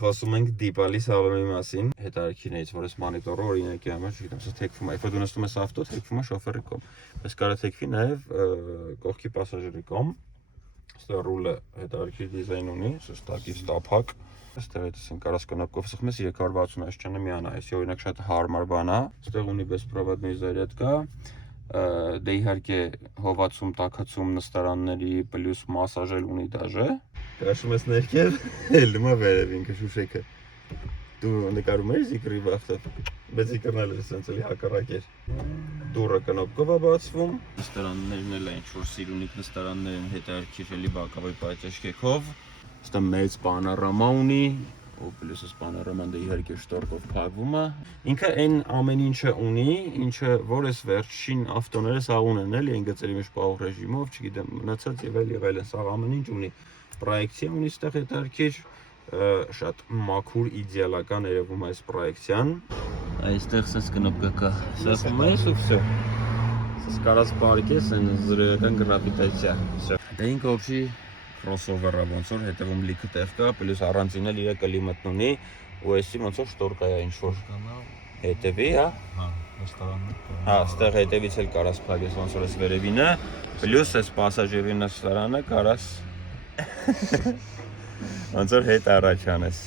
Խոսում ենք դիպալի սալոնի մասին, հետարքիներից, որ ես մանիտորը օրինակի համար չգիտեմ, սա թեքվում է, երբ որ դու նստում ես ավտո, թեքվում է շոֆերի կողմ, բայց կարող թեքվի նաև կողքի պասաժիրի կողմ, այստեղ ռուլը հետարքի դիզայն ունի, սա տակից տափակ, այստեղ էտեսին կարաս կնոպկով սխում ես 360 աստիճանը միանա, այսի օրինակ շատ հարմար բան է, այստեղ ունի բեսպրովոդնոյ զարյատկա, դե իհարկե հովացում, տաքացում նստարանների պլյուս մասաժել ունի դաժե Կաշում ես ներքև, էլում է վերև ինքը շուշեքը Դու նկարում ես զիկրի վախտով, բայց զիկրն էլ էր սենց էլի հակառակ էր Դուրը կնոպկով է բացվում Նստարաններն էլ այն շոր սիրունիկ նստարաններ են հետարքիր էլի բակավի պայծաշկեքով Ստա մեծ պանորամա ունի ու պլյուս այս պանորաման դե իհարկե շտորկով փակվում է Ինքը այն ամեն ինչը ունի, ինչը որ ես վերջին ավտոները սա ունեն էլի այն գծերի մեջ պահող ռեժիմով, չգիտեմ, մնացած եւ այլն, սա ամեն ինչ ունի Պրոյեկցիա ունի ստեղ հետարքիր, շատ մաքուր իդեալական երևում այս պրոյեկցիան Այստեղ սենց կնոպկա կա, սեղում ես ու վսё Սենց կարաս պարկես են զրոյական գրավիտացիա Դա ինքը ոբշի crossover-ը ոնց որ հետևում լիքը տեղ կա, պլյուս առանցին էլ իր կլիմատն ունի ու էսի ոնց որ շտորկա է ինչ-որ հետևի, հա? Հա, ստեղ հետևից էլ կարաս փակես ոնց որ էս վերևինը, պլյուս էս պասաժիրի նստարանը կարաս ոնց որ հետ առաջ անես